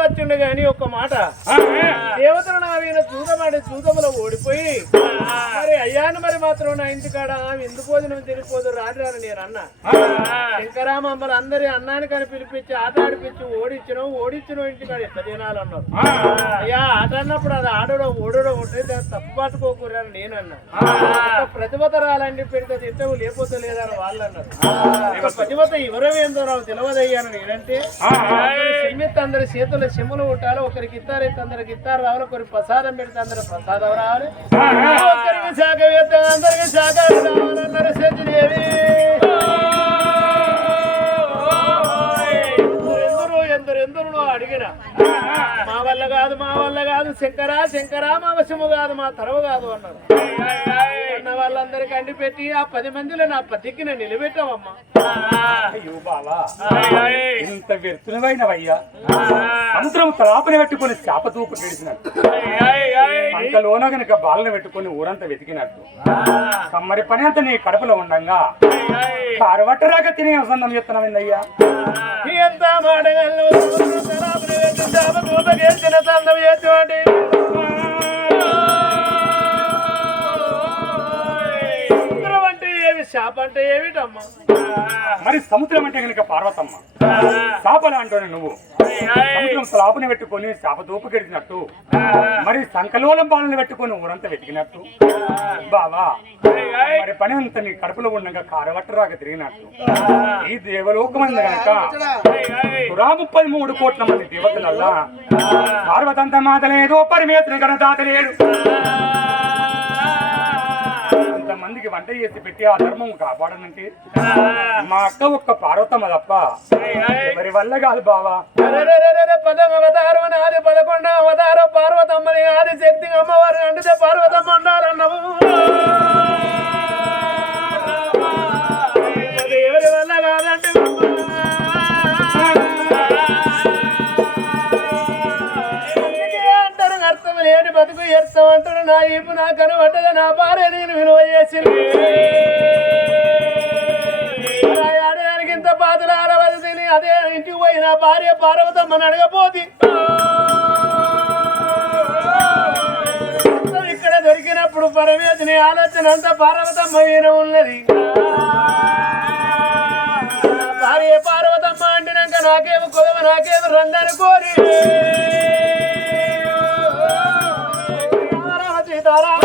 వచ్చిండు గాని ఒక్క మాట దేవతలు నా మీద చూదములో ఓడిపోయి మరి అయ్యాను మరి మాత్రం నా ఇంటికాడ ఎందుకు భోజనం తిరిగిపోదు రాని రాని నేను అన్నా శంకరామమ్మలు అందరి అన్నానికి అని పిలిపించి ఆట ఆడిపించి ఓడించిన ఇంటికాడ ఎట్లా తినాలి అన్నారు. అయ్యా ఆట అన్నప్పుడు అది ఆడడం ఓడడం ఉంటే దాన్ని తప్పు పట్టుకోకూడదని నేనన్నా. ప్రతిభత రాలని పెడితే తింటావు లేకపోతే లేదని వాళ్ళు అన్నారు. ప్రతిభత ఎవరేందో నాకు తెలియదయ్యాను నేనంటే చెమ్మెత్తి అందరి చేతుల్లో చెమ్ములు ఉంటారు. ఒకరికి ఇస్తారైతే అందరికి ఇస్తారు రావాలి, ఒకరికి ప్రసాదం పెడితే అందరు ప్రసాదం రావాలి, ఒకరికి శాఖ వేస్తే అందరికి శాఖ రావాలన్నారు. సత్యదేవి ఎందరు అడిగిన మా వల్ల కాదు శంకరా మా వశము కాదు మా తరవ కాదు అన్నారు. అన్న వాళ్ళందరికీ అండి పెట్టి ఆ 10 మందిలో నా పతికి నేను నిలబెట్టామమ్మా. అయ్యో బావా ఇంత వ్యర్థులమైనవయ్యా. సముద్రం తలాపని పెట్టుకుని చేప తూపు గడిచినట్టు, అంతలోన గనక బాలను పెట్టుకుని ఊరంతా వెతికినట్టు కమ్మరి పని అంతా నీ కడుపులో ఉండంగా కారవట్టరాక తినే వసంతం చెప్తున్నావిందయ్యా. ఎంత మాటగలను అంటే ఏమి శాప అంటే ఏమిటమ్మా? మరి సముద్రం అంటే కనుక పార్వతమ్మ, శాపలు అంటూనే నువ్వు సముద్రం శ్రాపని పెట్టుకొని శాప దూపు గడిచినట్టు మరి సంకలోలం బాలను పెట్టుకొని ఊరంతా వెతికినట్టు బావా మరి పని అంతా నీ కడుపులో ఉండగా కారవట్టరాక తిరిగినట్టు ఈ దేవలోకమంది గనక 133 కోట్ల మంది దేవతలల్లా పార్వతంత మాత లేదు, పరిమేత్రి గణదాత లేడు. మందికి వంట చేసి పెట్టి ఆ ధర్మం కాపాడనంటే మా అక్క ఒక్క పార్వతమ్మ తప్ప ఎవరి వల్ల కాదు బావా. 10వ అవతారం నాది, 11వ అవతారం పార్వతమ్మని ఆది శక్తి అమ్మవారు అంటే పార్వతమ్మ అన్నారన్నావు. ఎవరి వల్ల కాదంటే అంటారు అర్థం లేని బతుకు ఎడతాం అంటారు. నా ఈపు నా కనబడ్డగా నా భార్య నేను విలువ చేసింది. ఆడడానికి ఇంత బాధలు ఆడవది తిని అదే ఇంటికి పోయి నా భార్య పార్వతమ్మని అడగపోతి ఇక్కడ దొరికినప్పుడు పరమేశ్వరి ఆలోచన అంతా పార్వతమ్మ మీద ఉన్నది. భార్య పార్వతమ్మ అంటినాక నాకేమో కొదవ నాకేమో రందని కోరి సీతారామ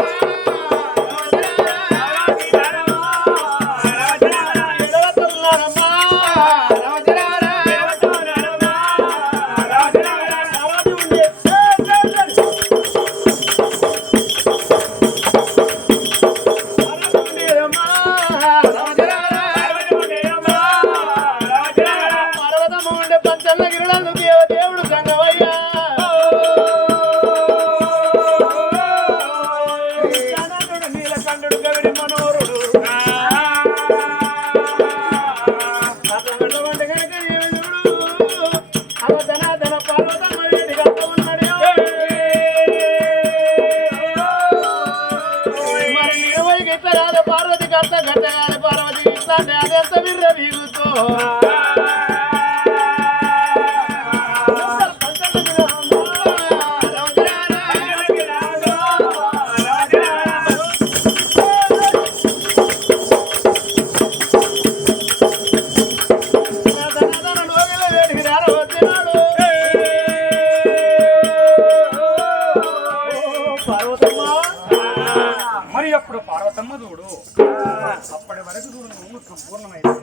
అప్పటి వరకు నువ్వు సంపూర్ణమైంది.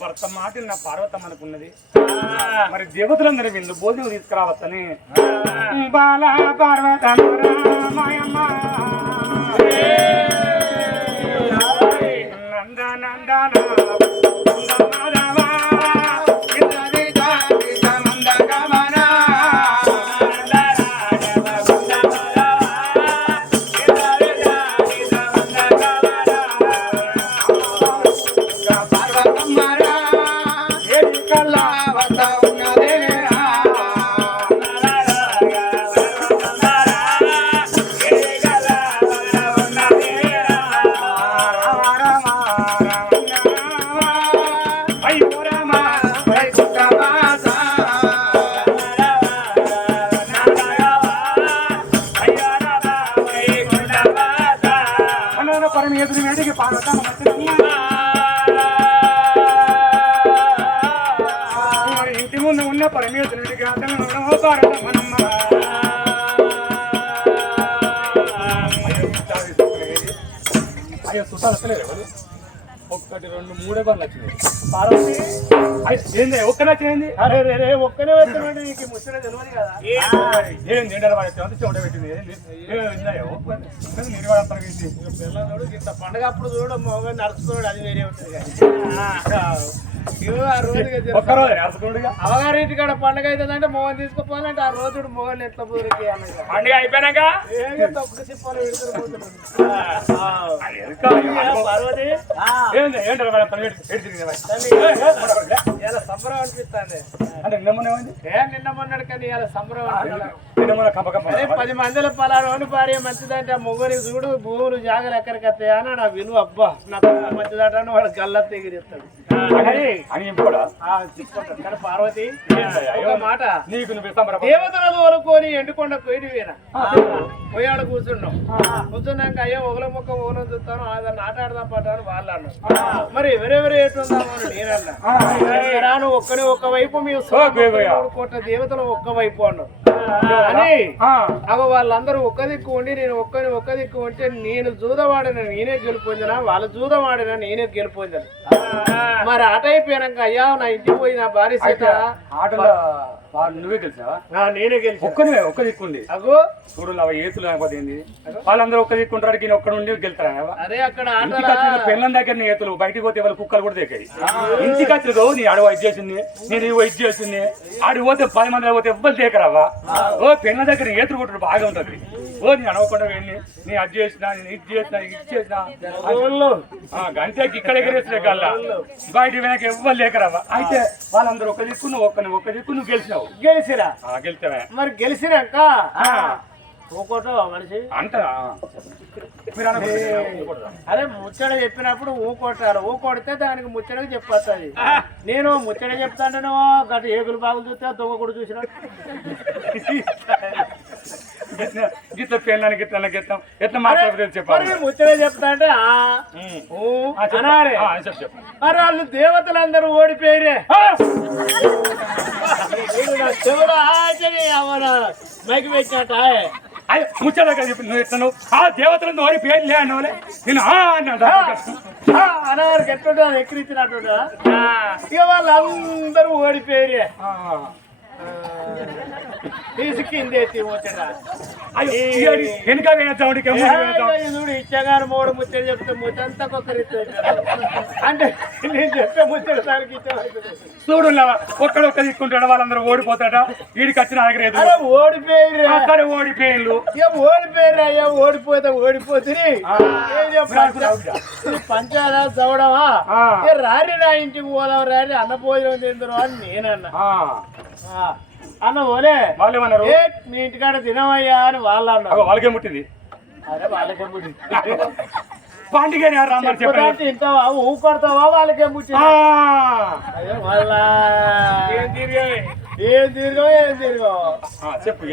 భర్త మాటలు నా పార్వతమ్మ అనుకున్నది. మరి దేవతలందరూ విందు భోజనం తీసుకురావచ్చని బాలా పార్వతమ్మ పరమేశ్వరి వేదికి పార్వతమ్మ వచ్చింది. మరి ఇంటి ముందు ఉన్న పరమేశ్వరుడికి అతను పార్వతమ్మనమ్మ. అయ్యో చుట్టాలు వస్తలేదు ఎవరు? 1 2 3 బార్లు వచ్చినాయి. పార్వతి ఏంది ఒక్కనే చేయండి? అరే రే రే ఒక్కనే వెళ్తున్నాడు నీకు ముచ్చట తెలియదు కదా. ఏంది ఏంటారు వాడి చెమట పెట్టింది నేను కూడా తరగించి పిల్లలు ఇంత పండగ అప్పుడు చూడడం మొగ నడుచుకోడు అది వేరే ఉంటుంది కానీ ఆ రోజు ఒక్కరోజు నేర్చుకోడుగా అవగారింటి కాడ పండగ అవుతుందంటే మొగన్ తీసుకుపోవాలంటే ఆ రోజు మొగన్ ఎట్లా పూరికి పండుగ అయిపోయినాక తొక్క చిప్పాలు పెడుతున్నారు. పార్వతి ఏంటి ఏంటారు ఇలా సంబరం అనిపిస్తుంది. అంటే నిన్నమనేమైంది? నిన్న మొన్నడు కానీ ఇలా సంబరం అనిపిస్తుంది. నిన్నమన కంపకం 10 మందిలో పలానా భార్య మంచిదంటే ఆ మొగని చూడు భూములు జాగలు ఎక్కడికి వస్తాయా అని నా విలువ అబ్బా నాకు మంచిదట అని వాడు గల్లా తెగిరిస్తాడు అని కూడా చెప్పుకుంటాడు. కానీ పార్వతి ఒక మాట నీకు నువ్వు దేవతలు వరకొని ఎండుకొండ కొయ్యి వేరా పోయాడు కూర్చున్నాం. కూర్చున్నాక అయ్యో ఒకల మొక్క ఓనం చూస్తాను అదని ఆటాడదాం పట్టాను వాళ్ళు అన్నారు. మరి ఎవరెవరు ఎటుందామని నేనన్నా నువ్వు ఒక్కనే ఒక్క వైపు మీ కోట్ల దేవతలు ఒక్క వైపు అన్నావు అని అవ వాళ్ళందరూ ఒక్క దిక్కు ఉండి నేను ఒక్క దిక్కు ఉంటే నేను జూదవాడిన నేనే గెలిపొందినా వాళ్ళు జూదవాడినా నేనే గెలిపొందాను. మరి ఆట అయిపోయాక అయ్యా నా ఇంటికి పోయి నా భార్య సీత ఆటలో నువ్వే గెలిచావా? నేనే గెలిచి ఒక్క దిక్కుండి అగో చూడు ఏతులు అయిపోతుంది. వాళ్ళందరూ ఒక్క దిక్కుంటారు ఈయన ఒక్క నుండి గెలుతారా? అదే అక్కడ పెళ్ళం దగ్గర ఏతులు బయటికి పోతే వాళ్ళ కుక్కలు కూడా దిగాయి. ఇంటికి వచ్చినదో నీ ఆడు వైద్య చేసింది నేను ఈ వైద్య చేసింది ఆడికి పోతే 10 మంది పోతే ఎవ్వరు దేకరావా? ఓ పెళ్ళ దగ్గర ఏతులు కొట్టడం బాగా ఉంటుంది. ఓ నీ అడవకుండా వెళ్ళి నీ అది చేసినా నేను ఇది చేసినా ఇది చేసినా గంటకి ఇక్కడ ఎగరేసిన గల్లా బయట వెనక ఎవ్వరు లేకరావా? అయితే వాళ్ళందరూ ఒక దిక్కు నువ్వు ఒక్క దిక్కు నువ్వు గెలిచినావు. గెలిచిరా గెలిచావా? మరి గెలిచినాక ఊకోటో మనిషి అంటారా? అరే ముచ్చట చెప్పినప్పుడు ఊకొట్టారు. ఊకొడితే దానికి ముచ్చటకు చెప్పొస్తుంది. నేను ముచ్చట చెప్తాను గట్ట ఏగులు బాగులు చూస్తే దొంగ కూడా చూసిన గిట్ల పెళ్ళానికి గిట్ల ఎట్లా మాట్లాడుతుంది చెప్పాలి. ముచ్చట చెప్తా అంటే అరే వాళ్ళు దేవతలందరూ ఓడిపోయిరే. మైకి పెట్టినట్ట ముచ్చట చెప్పి నువ్వు ఎట్లా ఆ దేవతలను ఓడి పేరు లే అన్నవాళ్ళే నేను అన్నారు ఎట్టుంటా ఎక్కిరించినట్టు ఇక వాళ్ళందరూ ఓడిపోయిరే. తీసుకింది ఎత్తి ముచ్చట వెనుక చూడు ఇచ్చగారు 3 ముచ్చట చెప్తే ముచ్చంతా కొక్కరిస్తే అంటే నేను చెప్పే ముచ్చట దానికి చూడు ఒక్కడొక్క తీసుకుంటాడు వాళ్ళందరూ ఓడిపోతాడా? వీడికి వచ్చిన ఆగలేదు ఓడిపోయి ఓడిపోయిన్లు ఓడిపోయారు అయ్యా ఓడిపోతే ఓడిపోతుంది పంచాలా చవడమా రారి నా ఇంటికి పోదాం రారి అన్న భోజనం తిందరు అని నేనన్నా. అన్న ఓలే వాళ్ళు ఏమన్నారు? మీ ఇంటికాడ తినవయ్యా అని వాళ్ళు అన్నారు. వాళ్ళకే ముట్టింది. అదే వాళ్ళకే ముట్టింది. పండుగ తింటావా ఊపడతావా వాళ్ళకే ముట్టింది. మళ్ళా ఏం తిరిగో చెప్పు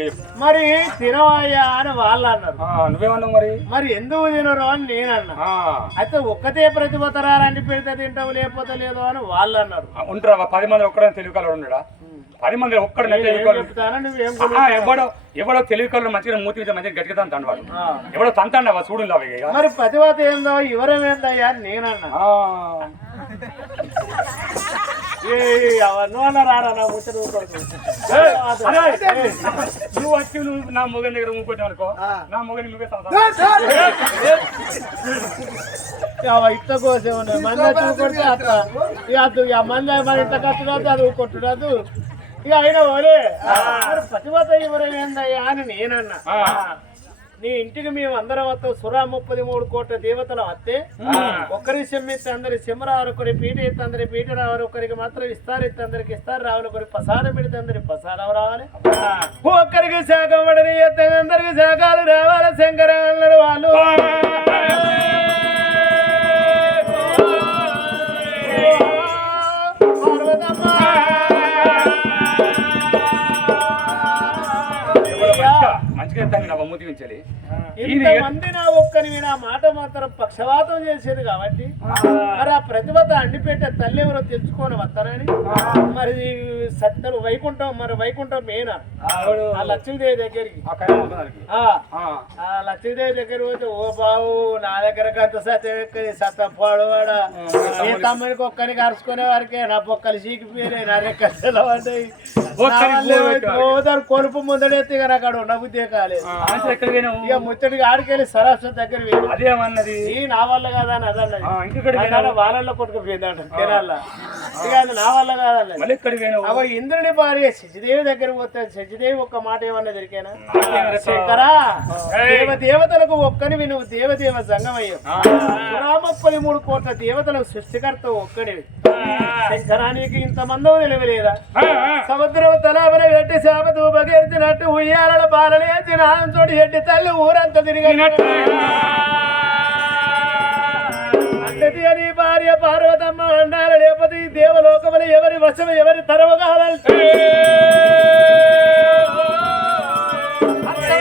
మరి తినవయ్యా అని వాళ్ళు అన్నారు. నువ్వేమన్నావు మరి? మరి ఎందుకు తినరు అని నేనన్నా. అయితే ఒక్కతే ప్రతిభతరా రండి పెడితే తింటావు లేకపోతే లేదు అని వాళ్ళు అన్నారు. ఉంటారా 10 మంది ఒక్కడని తెలివికాలు ఉన్నాడా? 10 మంది ఒక్కడు ఎవడో తెలివికాలు మంచిగా మూతి మీద మంచిగా గట్టిగా తంతాడు వాడు. ఎవడో తంతాండవా చూడు. మరి ప్రతిభత ఏందో ఎవరేమేందయ్యా అని నేనన్నా. నువ్వు వచ్చి నువ్వు నా మొగని దగ్గర ఊకొట్టావు అనుకో నా మొగని నువ్వే ఇట్ట కోసేమన్నా మంది చూకొడితే అట్లా ఇక మంది మన ఇంత కట్టురాదు అది కొట్టురాదు ఇక అయినా ఓరే ప్రతిభత ఎవరేందయ్యా అని నేనన్నా. నీ ఇంటికి మేము అందరం వస్తాం సురా 33 కోట్ల దేవతలు వస్తే ఒక్కరి సెమ్మెత్తి అందరి సెమ్మరావు ఒకరి పీట ఎత్తి అందరి పీట రావాలి ఒకరికి మాత్రం ఇస్తారు ఎత్తి అందరికి ఇస్తారు రావాలి ఒకరికి ప్రసాదం పెడితే అందరి ప్రసాదం రావాలి ఒక్కరికి శాఖం పడని ఎత్తే అందరికి శాఖాలు రావాలి శంకర అన్నారు వాళ్ళు. మంచిగా తను నా బొమ్మ తీయించాలి. ఇంతమంది నా ఒక్కని నా మాట మాత్రం పక్షవాతం చేసేది కాబట్టి మరి ఆ ప్రతిభత అండిపెట్టే తల్లి ఎవరో తెలుసుకొని వస్తారని మరి సత్యలు వైకుంఠం మరి వైకుంఠం మేనా ఆ లక్ష్మీదేవి దగ్గరికి ఆ లక్ష్మీదేవి దగ్గర పోతే ఓ బావు నా దగ్గర అంత సత్యం ఎక్కడి సత్తం పోడవాడా ఏ తమ్మునికి ఒక్కరికి అరుచుకునే వారికే నా పొక్కలు చీకిపోయినాయి నా రెక్కలు పడ్డాయి కొనుపు ముందడెత్తి ఇక నాకు ఉన్న బుద్ధే కాలేదు ఇక ముచ్చటికి ఆడికెళ్ళి సరస్వతి దగ్గర అదేమన్నది నా వల్ల కాదా అని అదన్నది వాళ్ళల్లో కొట్టుకుపోయింది అంట తినాల ఇక అది నా వల్ల కాదన్నది అవ ఇంద్రుడి భార్య శశిదేవి దగ్గర పోతే శశిదేవి ఒక్క మాట ఏమన్నా దొరికేనా శంకరా దేవతలకు ఒక్కని నువ్వు దేవదేవ సంగమయ్యం 133 కోట్ల దేవతలకు సృష్టికర్త ఒక్కడివి శంకరానికి ఇంతమంది నిలవలేదా సముద్రం తలాపన పెట్టి శాప దూపగెరిచినట్టు ఉయ్యాల బాలలు వేసిన చోటి ఎట్టి తల్లి ఊరంతా తిరిగినట్టు అంతటి అని భార్య పార్వతమ్మ అన్నారు లేకపోతే ఈ దేవలోకములు ఎవరి వశం ఎవరి తరవ కావాలంటే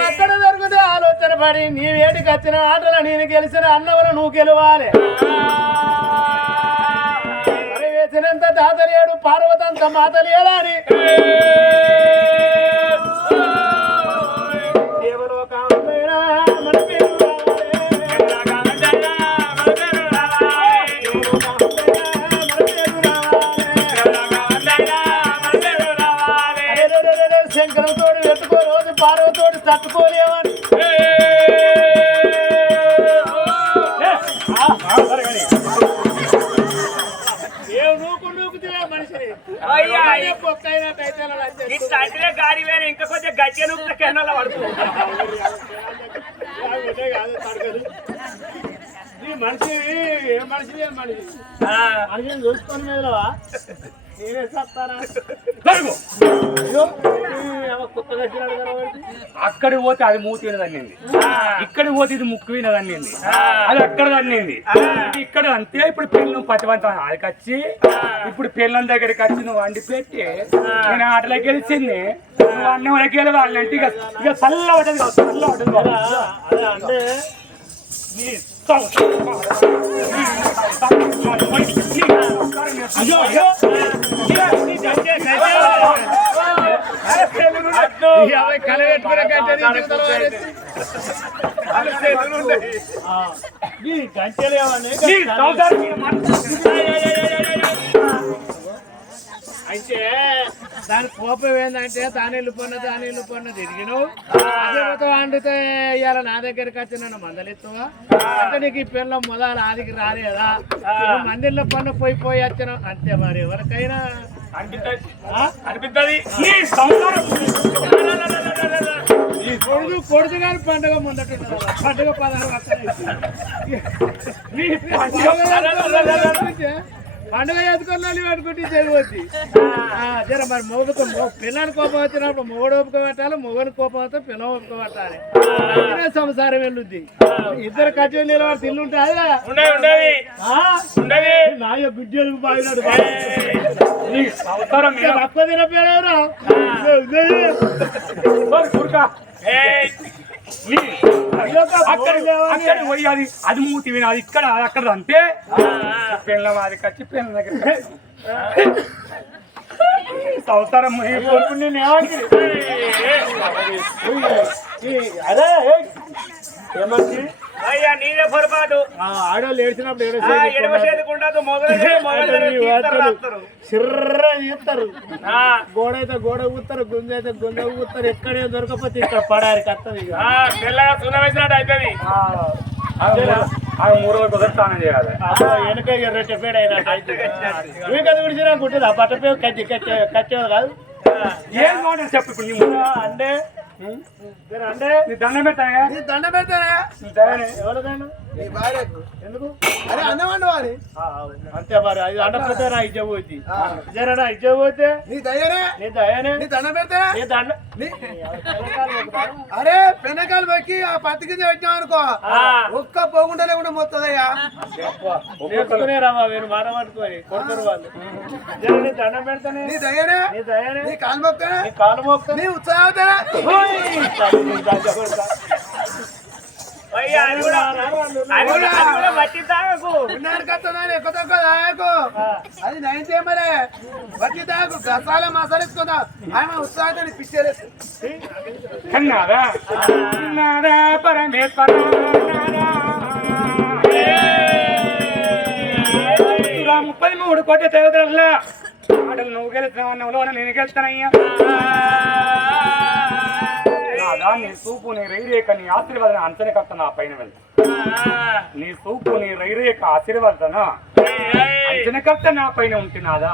అక్కడ దొరికితే ఆలోచన పడి నీ వేటికి వచ్చిన ఆటలు నేను గెలిచిన అన్నవరు నువ్వు గెలవాలి వేసినంత తాత లేడు పార్వతంత మాత లేడా అని దేవలోకమైనా మన పేరు శంకరంతోడు పెట్టుకో రోజు పార్వతోడు తట్టుకోలేవని గాడి వేరే ఇంకా కొంచెం గట్టిగా నూపుతా కెనాల పడుతుంది మనిషి ఏ మనిషి మనిషి మనిషిని చూసుకొని మీదవా నేనే చెప్తారా అక్కడ పోతే అది మూతి వినదన్నింది ఇక్కడ పోతే ఇది ముక్కు వినదన్నింది అది అక్కడ దన్నింది ఇక్కడ అంతే ఇప్పుడు పెళ్ళి పతివంతం ఆడికి వచ్చి ఇప్పుడు పెళ్ళం దగ్గరికి వచ్చి నువ్వు వండి పెట్టి నేను ఆటలోకి గెలిచింది నువ్వు అన్నంలోకి వెళ్ళాలంటే ఇక ఇక చల్ల పడ్డది కాదు చల్ల పడ్డది అంటే అయితే దాని కోపం ఏంటంటే దాని వెళ్ళిపోయిన తిరిగిను అదే మొత్తం వండితే ఇవాళ నా దగ్గరికి వచ్చి నన్ను మందలిస్తావా అంటే నీకు ఈ పిల్లలు మొదలు ఆదికి రాలేదా మందిర్లో పన్ను పోయి వచ్చిన అంతే మరి ఎవరికైనా అనిపిస్తుంది కొడుకు గారి పండుగ ముందట పండుగ 16 పండుగ చేసుకున్నాను పెట్టుకుంటే తెలియద్ది జర మరి మొగతో పిల్లని కోపం వచ్చినప్పుడు మొగడు ఒప్పుకో పెట్టాలి మొగని కోపం వస్తే పిల్ల ఒప్పుకో పెట్టాలి సంసారం వెళ్ళుద్ది ఇద్దరు కచ్చి నిలబడి తిల్లుంటాయి నా బిడ్డలకు బాగినాడు తక్కువ తినపోయారా అక్కడ పోయి అది మూతి వినాది ఇక్కడ అక్కడ అంతే పిల్ల అది కచ్చి పిల్ల దగ్గర సంవత్సరం అదే ఏమంటే అయ్యా నీదే పొరపాటు ఆడవాళ్ళు ఏడ్చినప్పుడు ఎడమ చేతికి ఉండదు సిర్ర చేస్తారు గోడ అయితే గోడ కూతారు గుంజ అయితే గుంజ కూతారు ఎక్కడే దొరకపోతే ఇక్కడ పడారికి వస్తుంది పిల్లగా సున్న వేసినట్టు అవుతుంది 3 రోజులు కుదరస్తానం చేయాలి వెనక రెట్టపేడ అయినట్టు మీకది విడిచినా కుట్టేది ఆ పట్టపేరు కచ్చేది కాదు ఏం మాట చెప్పు ఇప్పుడు అంటే దండం పెట్టాయా దండ పెడతానా ఎవరికైనా నీ భార్యకు ఎందుకు అరే అన్నం వండవాలి అంతే మరి అది అండపోతే నా ఇజ్జ పోతుంది జర నా ఇజ్జ పోతే నీ దయ్యనే నీ దయనే నీ దండం పెడితే నీ దండ అరే పెనకాలు పెట్టి ఆ పత్తి కింద పెట్టినాం అనుకో ఒక్క పోకుండా లేకుండా మొత్తదయ్యా నేర్చుకునే రావా వీరు మాట పట్టుకొని కొడుతురు వాళ్ళు జర నీ దండం పెడతానే నీ దయ్యనే నీ దయనే నీ కాలు మొక్కనే నీ కాలు మోక్తా నీ ఉత్సాహతనే అయ్యా అది కూడా మట్టి తాగకు ఉన్నాడు కత్తనాడు ఎక్కువ తక్కువ తాగకు అది నైన్తే మరే బట్టి తాగకు గసాల మసాలా ఇచ్చుకుందా ఆమె ఉత్సాహతని పిచ్చేలేదు కన్నారా కన్నారా పరమేశ్వర ఇలా 33 కోట్ల దేవతల ఆడలు నువ్వు గెలుస్తున్నావు నేను గెలుస్తానయ్యా నాదా నీ చూపు నీ రైరేఖ నీ ఆశీర్వాదన అంచనకర్త నా పైన వెళ్తా నీ చూపు నీ రైరేఖ ఆశీర్వాదన అంచనకర్త నా పైన ఉంటున్నాదా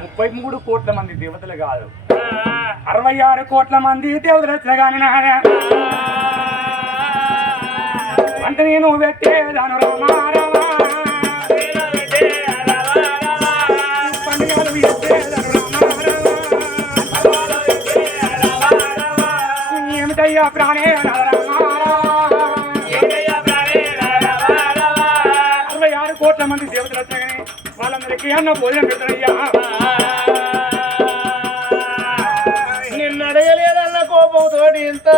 33 కోట్ల మంది దేవతలు కాదు 66 కోట్ల మంది దేవతలు వచ్చిన కానీ నాదా అంటే నేను పెట్టేదాను రామారావా పండుగలు పెట్టేదాను రామారావా ఏమిటయ్యా ప్రాణే 66 కోట్ల మంది దేవతలు వచ్చాయి కానీ వాళ్ళందరికీ అన్న భోజనం పెట్టారయ్యా నిన్ను అడగలేదన్న కోపంతోటి ఇంత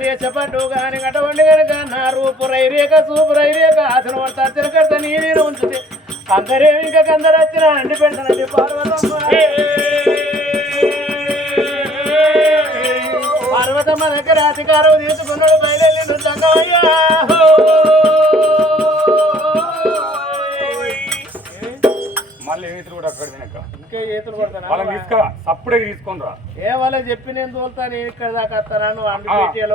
రేచపడ్డు గాని గటవండి కనుక నా రూపు రైరేఖ సూపు రైరేఖ ఆసన పడతా అచ్చన కడతా నీ నీరు ఉంచుతే అందరేమి ఇంకా కందరు వచ్చిన అండి పెడతానండి పార్వతమ్మ దగ్గర అధికారం తీసుకున్నాడు బయలుదేరి దంగయ్యా మళ్ళీ ఏమిటి కూడా అక్కడ వెనక ఇంకా ఈతలు కొడతాను వాళ్ళని తీసుకురా అప్పుడే తీసుకొని రా ఏ వాళ్ళకి చెప్పి నేను తోలుతా నేను ఇక్కడ దాకా వస్తాను నువ్వు అండి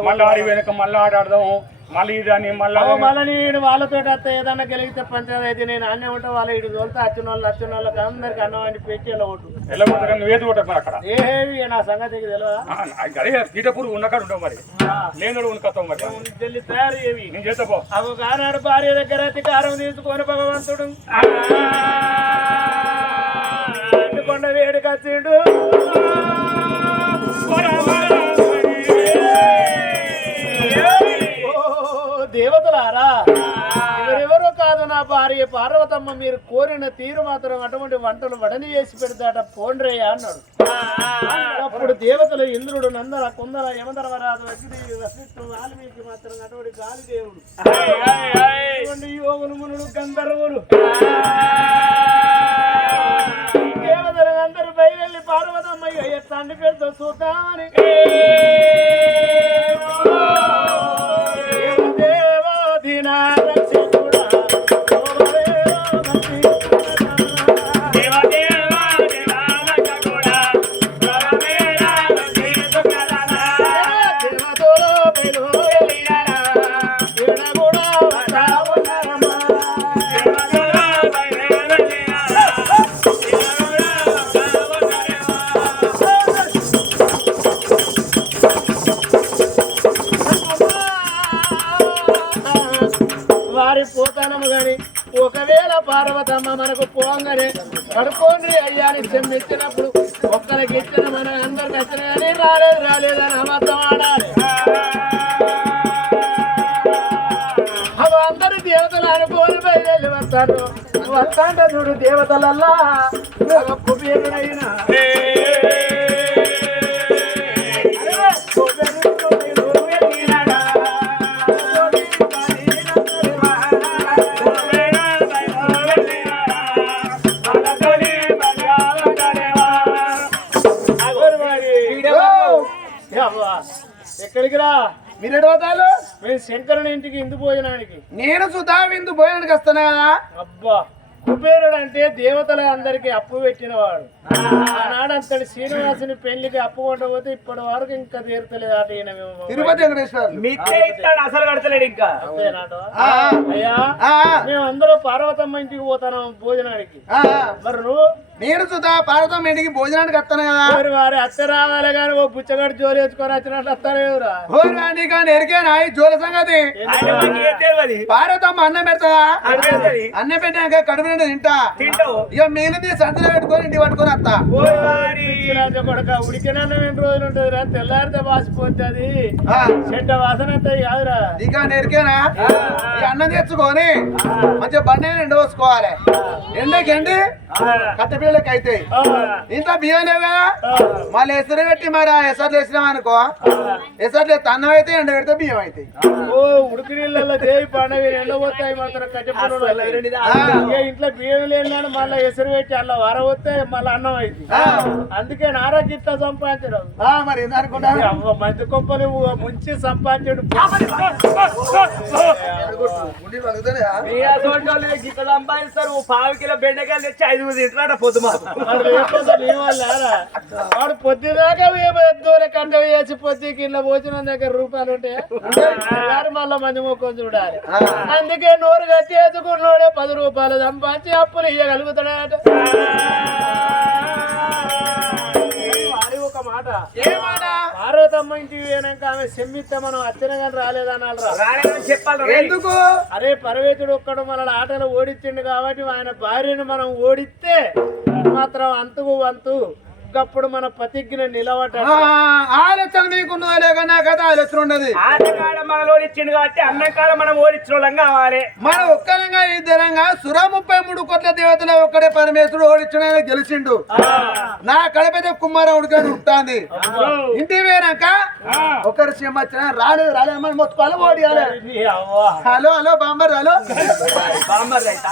మళ్ళీ ఆడి వెనక మళ్ళీ ఆడాడదాం మళ్ళీ ఇదని మళ్ళీ మళ్ళీ నేను వాళ్ళతో వస్తే ఏదన్నా గెలిగితే పంచాయతీ అయితే నేను అన్నే ఉంటా వాళ్ళ ఇటు తోలుతా వచ్చిన వాళ్ళకి అందరికి అన్నం అని పెట్టి వెళ్ళ ఓటు వెళ్ళకపోతే నువ్వేది కొట్టకు అక్కడ ఏవి నా సంగతికి తెలియదా అదే పీఠపూర్ ఉన్నకాడు ఉండవు మరి నేను ఉనకతావు మరి జల్లి తయారు ఏవి నేను చేస్తా పో అవి కానాడు భార్య దగ్గర అధికారం తీసుకొని భగవంతుడు కొండ వేడికి వచ్చిండు దేవతలారా ఎవరెవరో కాదు నా భార్య పార్వతమ్మ మీరు కోరిన తీరు మాత్రం అటువంటి వంటలు వడని చేసి పెడతాట పోండ్రయ్య అన్నాడు అప్పుడు దేవతలు ఇంద్రుడు నందర కుందర యమధర్మరాజు అగ్ని వశిష్ఠు వాల్మీకి మాత్రం అటువంటి గాలి దేవుడు అటువంటి యోగులు మునులు గంధర్వులు దేవతలు అందరూ బయలుదేరి పార్వతమ్మ తండ్రి పేరుతో చూద్దామని పోతానము గాని ఒకవేళ పార్వతమ్మ మనకు పోంగనే పడుకోండి అయ్యాని చెమ్మెత్తినప్పుడు ఒక్కరికి ఇచ్చిన మన అందరికి వచ్చిన కానీ రాలేదని అబద్ధం ఆడాలి అవి అందరు దేవతలు అనుకోని బయలు వస్తాడు వస్తాంట చూడు దేవతలల్లా కుబేరుడైనా ఎక్కడికి రా మీరు ఎడవతాలు మేము శంకరుని ఇంటికి ఇందు భోజనానికి నేను సుధా విందు భోజనానికి వస్తాను కదా అబ్బా కుబేరుడు అంటే దేవతల అందరికి అప్పు పెట్టినవాడు ఆనాడు అంతటి శ్రీనివాసుని పెళ్లికి అప్పు కొట్టబోతే ఇప్పటి వరకు ఇంకా తీరుతలేదు అట ఈయన తిరుపతి వెంకటేశ్వర మిత్తే ఇస్తాడు అసలు కడతలేడు ఇంకా అయ్యా మేము అందరూ పార్వతమ్మ ఇంటికి పోతాను భోజనానికి మరి నువ్వు నేను సుధా పార్వతం ఇంటికి భోజనానికి వస్తాను కదా మరి వారి అత్త రావాలి కానీ ఓ పుచ్చగడ్డి జోలి వేసుకొని వచ్చినట్లు వస్తారేవురా ఓరు వాడిని కానీ ఎరికేనా ఈ జోల సంగతి ఆయన మనకి ఏం తెలియదు. పార్వతమ్మ అన్నం పెడతావా అర్థమవుతుంది. అన్నం పెట్టాక కడుపు నిండా తింటా తింటావు. ఇక మిగిలింది సంతలో పెట్టుకొని ఇంటికి పట్టుకొని వస్తా కొడక ఉడికినన్న 2 రోజులు ఉంటుంది రా తెల్లారితే వాసిపోతే అది ఆ, చెడ్డ వాసన వస్తాయి కాదురా ఇక నెరికేనా ఈ అన్నం తెచ్చుకొని మంచిగా బండి ఎండవసుకోవాలి ఎండకి ఎండి కట్టెపిల్లలకి అవుతాయి ఇంత బియ్యం లేవా మళ్ళీ ఎసరు పెట్టి మరి ఆ ఎసర్లు వేసినాం అనుకో ఎసర్లు అన్నం అయితే ఎండ పెడితే బియ్యం అవుతాయి ఓ ఉడికి నీళ్ళల్లో దేవి పండగ ఎండబోతాయి మాత్రం కట్టె ఇంట్లో బియ్యం లేని మళ్ళీ ఎసరు పెట్టి అలా వరవస్తే మళ్ళీ అన్నం అయింది అందుకే ఆరోగ్యంతో సంపాదించడం మరి ఏందనుకుంటా మంచి కొంపలు ముంచి సంపాదించడు గుండెలు పలుకుతాయా? మీ అసోంటి వాళ్ళు గిట్ల సంపాదిస్తారు. 1/2 కిలో బెండకాయలు తెచ్చి 5 తింటారట పొద్దు మాకు. వాడు పొద్దుదాకా దూర కంట వేసి పొద్దుకి ఇళ్ళ భోజనం దగ్గర రూపాయలు ఉంటాయా మళ్ళా మంది మొక్కలు చూడాలి అందుకే నోరు కట్టి వేసుకున్నాడే 10 రూపాయలు సంపాదించి అప్పులు ఇయ్యగలుగుతాడట ఒక మాట ఏమాడా? పార్వతమ్మ ఇంటికి పోయినాక ఆమె సెమ్మిస్తే మనం అచ్చన కానీ రాలేదనాలరా రాలేదని చెప్పాలి రా. ఎందుకు అరే పరవేతుడు ఒక్కడు మన ఆటలు ఓడించిండు కాబట్టి ఆయన భార్యను మనం ఓడిస్తే మాత్రం అంతుకు వంతు ఒకప్పుడు మన ప్రతిజ్ఞ నిలబడ్డ ఆలోచన నీకున్నదా లేక నాకైతే ఆలోచన ఉండదు ఆటకాడ మనలో ఓడిచ్చిండు కాబట్టి అన్నం కాడ మనం ఓడించిన వాళ్ళం కావాలి. మన ఒక్కరంగా ఇద్దరంగా 33 కోట్ల దేవతల ఒక్కడే పరమేశ్వరుడు ఓడించిన గెలిచిండు నా కడపైతే కుమారం ఉడికని ఉంటుంది ఇంటికి పోయినాక ఒకరు సీఎం వచ్చిన రాలేదు రాలేదు మనం మొత్తుకోవాలి ఓడియాలి హలో హలో బాంబర్ హలో బామ్మర్ది అయితే.